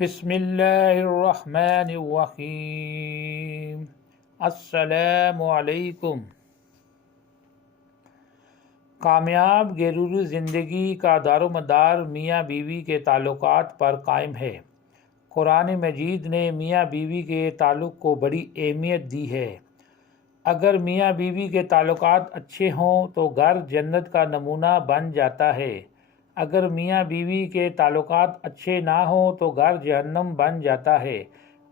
بسم اللہ الرحمن الرحیم۔ السلام علیکم۔ کامیاب گھریلو زندگی کا دار و مدار میاں بیوی کے تعلقات پر قائم ہے۔ قرآن مجید نے میاں بیوی کے تعلق کو بڑی اہمیت دی ہے۔ اگر میاں بیوی کے تعلقات اچھے ہوں تو گھر جنت کا نمونہ بن جاتا ہے۔ اگر میاں بیوی کے تعلقات اچھے نہ ہوں تو گھر جہنم بن جاتا ہے۔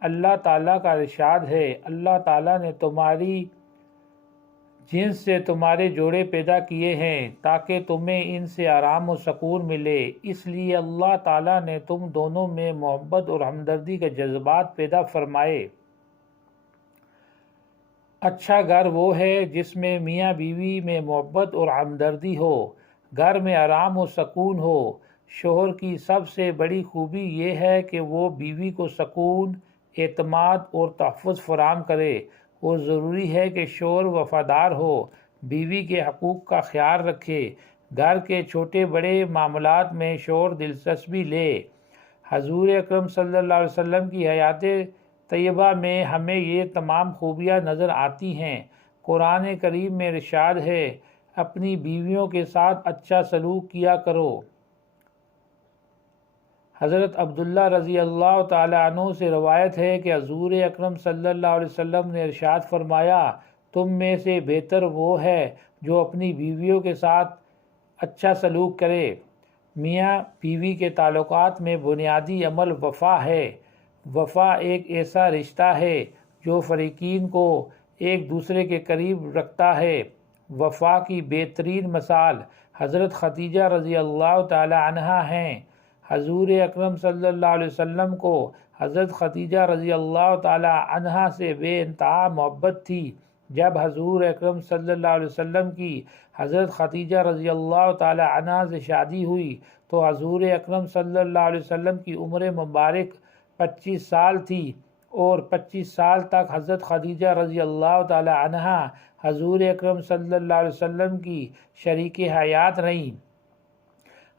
اللہ تعالیٰ کا ارشاد ہے، اللہ تعالیٰ نے تمہاری جنس سے تمہارے جوڑے پیدا کیے ہیں تاکہ تمہیں ان سے آرام و سکون ملے، اس لیے اللہ تعالیٰ نے تم دونوں میں محبت اور ہمدردی کے جذبات پیدا فرمائے۔ اچھا گھر وہ ہے جس میں میاں بیوی میں محبت اور ہمدردی ہو، گھر میں آرام و سکون ہو۔ شوہر کی سب سے بڑی خوبی یہ ہے کہ وہ بیوی کو سکون، اعتماد اور تحفظ فراہم کرے، اور ضروری ہے کہ شوہر وفادار ہو، بیوی کے حقوق کا خیال رکھے، گھر کے چھوٹے بڑے معاملات میں شوہر دلچسپی لے۔ حضور اکرم صلی اللہ علیہ وسلم کی حیات طیبہ میں ہمیں یہ تمام خوبیاں نظر آتی ہیں۔ قرآن کریم میں ارشاد ہے، اپنی بیویوں کے ساتھ اچھا سلوک کیا کرو۔ حضرت عبداللہ رضی اللہ تعالیٰ عنہ سے روایت ہے کہ حضور اکرم صلی اللہ علیہ وسلم نے ارشاد فرمایا، تم میں سے بہتر وہ ہے جو اپنی بیویوں کے ساتھ اچھا سلوک کرے۔ میاں بیوی کے تعلقات میں بنیادی عمل وفا ہے۔ وفا ایک ایسا رشتہ ہے جو فریقین کو ایک دوسرے کے قریب رکھتا ہے۔ وفا کی بہترین مثال حضرت خدیجہ رضی اللہ تعالی عنہا ہیں۔ حضور اکرم صلی اللہ علیہ وسلم کو حضرت خدیجہ رضی اللہ تعالی عنہا سے بے انتہا محبت تھی۔ جب حضور اکرم صلی اللہ علیہ وسلم کی حضرت خدیجہ رضی اللہ تعالی عنہا سے شادی ہوئی تو حضور اکرم صلی اللہ علیہ وسلم کی عمر مبارک 25 سال تھی، اور 25 سال تک حضرت خدیجہ رضی اللہ تعالی عنہا حضور اکرم صلی اللہ علیہ وسلم کی شریک حیات رہیں۔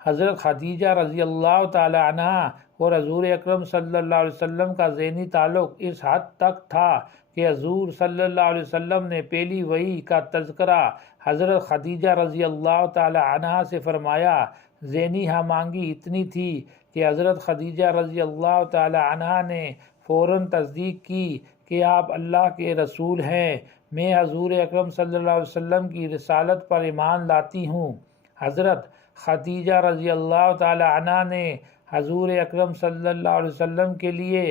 حضرت خدیجہ رضی اللہ تعالی عنہا اور حضور اکرم صلی اللہ علیہ وسلم کا ذہنی تعلق اس حد تک تھا کہ حضور صلی اللہ علیہ وسلم نے پہلی وحی کا تذکرہ حضرت خدیجہ رضی اللہ تعالی عنہا سے فرمایا۔ ذہنی ہم آہنگی اتنی تھی کہ حضرت خدیجہ رضی اللہ تعالی عنہا نے فوراً تصدیق کی کہ آپ اللہ کے رسول ہیں، میں حضور اکرم صلی اللہ علیہ وسلم کی رسالت پر ایمان لاتی ہوں۔ حضرت خدیجہ رضی اللہ تعالی عنہا نے حضور اکرم صلی اللہ علیہ وسلم کے لیے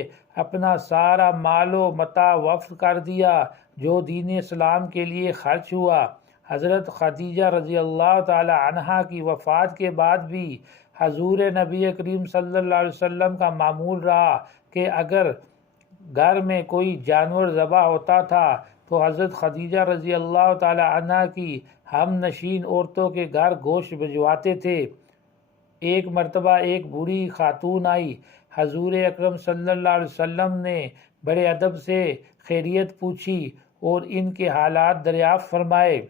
اپنا سارا مال و متاع وقف کر دیا جو دین اسلام کے لیے خرچ ہوا۔ حضرت خدیجہ رضی اللہ تعالی عنہا کی وفات کے بعد بھی حضور نبی کریم صلی اللہ علیہ وسلم کا معمول رہا کہ اگر گھر میں کوئی جانور ذبح ہوتا تھا تو حضرت خدیجہ رضی اللہ تعالی عنہا کی ہم نشین عورتوں کے گھر گوشت بھجواتے تھے۔ ایک مرتبہ ایک بوڑھی خاتون آئی، حضور اکرم صلی اللہ علیہ وسلم نے بڑے ادب سے خیریت پوچھی اور ان کے حالات دریافت فرمائے۔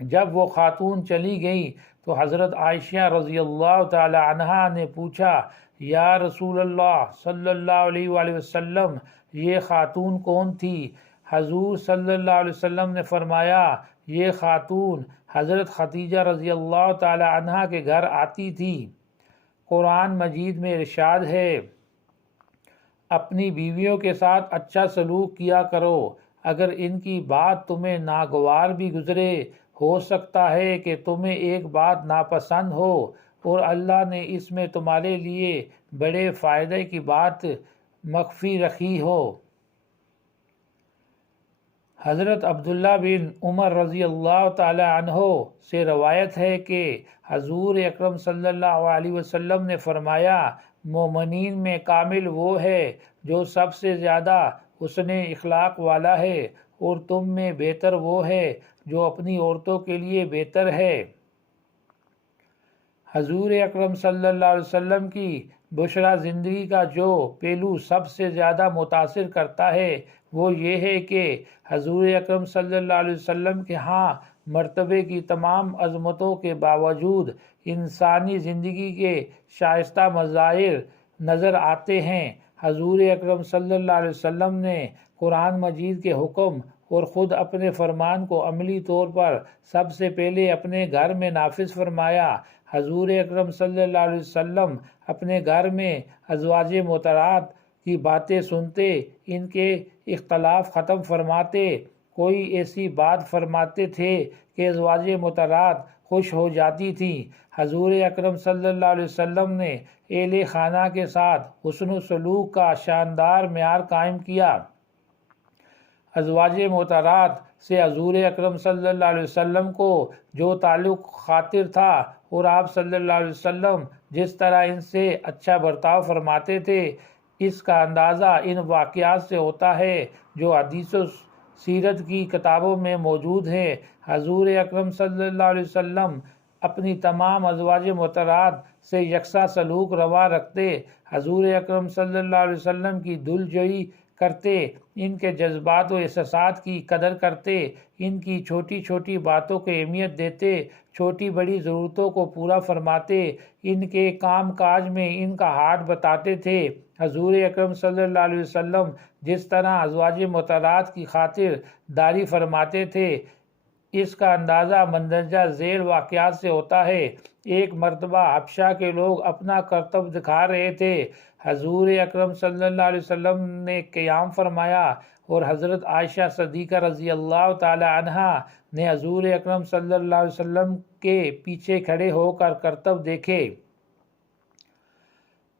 جب وہ خاتون چلی گئیں تو حضرت عائشہ رضی اللہ تعالی عنہا نے پوچھا، یا رسول اللہ صلی اللہ علیہ وآلہ وسلم، یہ خاتون کون تھی؟ حضور صلی اللہ علیہ وسلم نے فرمایا، یہ خاتون حضرت خدیجہ رضی اللہ تعالی عنہا کے گھر آتی تھی۔ قرآن مجید میں ارشاد ہے، اپنی بیویوں کے ساتھ اچھا سلوک کیا کرو، اگر ان کی بات تمہیں ناگوار بھی گزرے، ہو سکتا ہے کہ تمہیں ایک بات ناپسند ہو اور اللہ نے اس میں تمہارے لیے بڑے فائدے کی بات مخفی رکھی ہو۔ حضرت عبداللہ بن عمر رضی اللہ تعالی عنہ سے روایت ہے کہ حضور اکرم صلی اللہ علیہ وسلم نے فرمایا، مومنین میں کامل وہ ہے جو سب سے زیادہ حسن اخلاق والا ہے، اور تم میں بہتر وہ ہے جو اپنی عورتوں کے لیے بہتر ہے۔ حضور اکرم صلی اللہ علیہ وسلم کی بشرا زندگی کا جو پہلو سب سے زیادہ متاثر کرتا ہے وہ یہ ہے کہ حضور اکرم صلی اللہ علیہ وسلم کے ہاں مرتبے کی تمام عظمتوں کے باوجود انسانی زندگی کے شائستہ مظاہر نظر آتے ہیں۔ حضور اکرم صلی اللہ علیہ وسلم نے قرآن مجید کے حکم اور خود اپنے فرمان کو عملی طور پر سب سے پہلے اپنے گھر میں نافذ فرمایا۔ حضور اکرم صلی اللہ علیہ وسلم اپنے گھر میں ازواج مطہرات کی باتیں سنتے، ان کے اختلاف ختم فرماتے۔ کوئی ایسی بات فرماتے تھے کہ ازواج مطہرات خوش ہو جاتی تھیں۔ حضور اکرم صلی اللہ علیہ وسلم نے اہل خانہ کے ساتھ حسن و سلوک کا شاندار معیار قائم کیا۔ ازواج مطہرات سے حضور اکرم صلی اللہ علیہ وسلم کو جو تعلق خاطر تھا اور آپ صلی اللہ علیہ وسلم جس طرح ان سے اچھا برتاؤ فرماتے تھے، اس کا اندازہ ان واقعات سے ہوتا ہے جو حدیث و سیرت کی کتابوں میں موجود ہیں۔ حضور اکرم صلی اللہ علیہ وسلم اپنی تمام ازواج مطہرات سے یکساں سلوک روا رکھتے۔ حضور اکرم صلی اللہ علیہ وسلم کی دلجوئی کرتے، ان کے جذبات و احساسات کی قدر کرتے، ان کی چھوٹی چھوٹی باتوں کو اہمیت دیتے، چھوٹی بڑی ضرورتوں کو پورا فرماتے، ان کے کام کاج میں ان کا ہاتھ بتاتے تھے۔ حضور اکرم صلی اللہ علیہ وسلم جس طرح ازواج مطہرات کی خاطر داری فرماتے تھے، اس کا اندازہ مندرجہ ذیل واقعات سے ہوتا ہے۔ ایک مرتبہ حبشہ کے لوگ اپنا کرتب دکھا رہے تھے۔ حضور اکرم صلی اللہ علیہ وسلم نے قیام فرمایا اور حضرت عائشہ صدیقہ رضی اللہ تعالی عنہا نے حضور اکرم صلی اللہ علیہ وسلم کے پیچھے کھڑے ہو کر کرتب دیکھے۔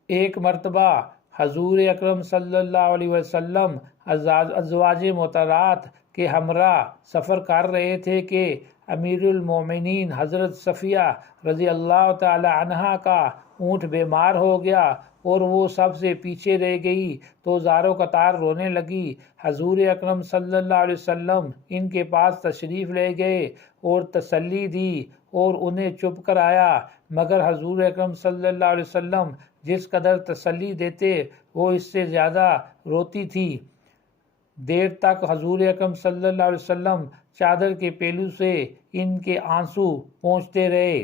ایک مرتبہ حضور اکرم صلی اللہ علیہ وسلم ازواج مطہرات کے ہمراہ سفر کر رہے تھے کہ امیر المومنین حضرت صفیہ رضی اللہ تعالی عنہا کا اونٹ بیمار ہو گیا اور وہ سب سے پیچھے رہ گئی تو زاروں قطار رونے لگی۔ حضور اکرم صلی اللہ علیہ وسلم ان کے پاس تشریف لے گئے اور تسلی دی اور انہیں چپ کرایا، مگر حضور اکرم صلی اللہ علیہ وسلم جس قدر تسلی دیتے وہ اس سے زیادہ روتی تھی۔ دیر تک حضور اکرم صلی اللہ علیہ وسلم چادر کے پہلو سے ان کے آنسو پونچھتے رہے۔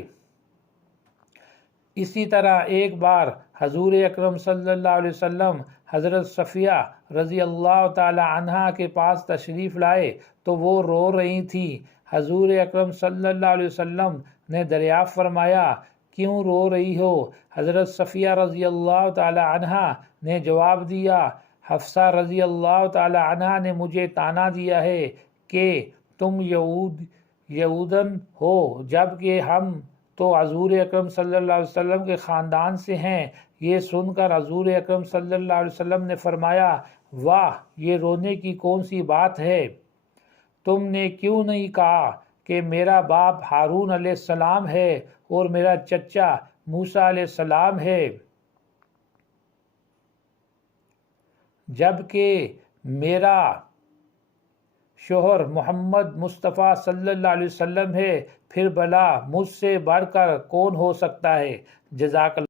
اسی طرح ایک بار حضور اکرم صلی اللہ علیہ وسلم حضرت صفیہ رضی اللہ تعالی عنہا کے پاس تشریف لائے تو وہ رو رہی تھیں۔ حضور اکرم صلی اللہ علیہ وسلم نے دریافت فرمایا، کیوں رو رہی ہو؟ حضرت صفیہ رضی اللہ تعالی عنہا نے جواب دیا، حفصہ رضی اللہ تعالی عنہا نے مجھے طعنہ دیا ہے کہ تم یہودن ہو، جبکہ ہم تو حضور اکرم صلی اللہ علیہ وسلم کے خاندان سے ہیں۔ یہ سن کر حضور اکرم صلی اللہ علیہ وسلم نے فرمایا، واہ، یہ رونے کی کون سی بات ہے؟ تم نے کیوں نہیں کہا کہ میرا باپ ہارون علیہ السلام ہے اور میرا چچا موسیٰ علیہ السلام ہے، جبکہ میرا شوہر محمد مصطفیٰ صلی اللہ علیہ وسلم ہے؟ پھر بھلا مجھ سے بڑھ کر کون ہو سکتا ہے؟ جزاک اللہ۔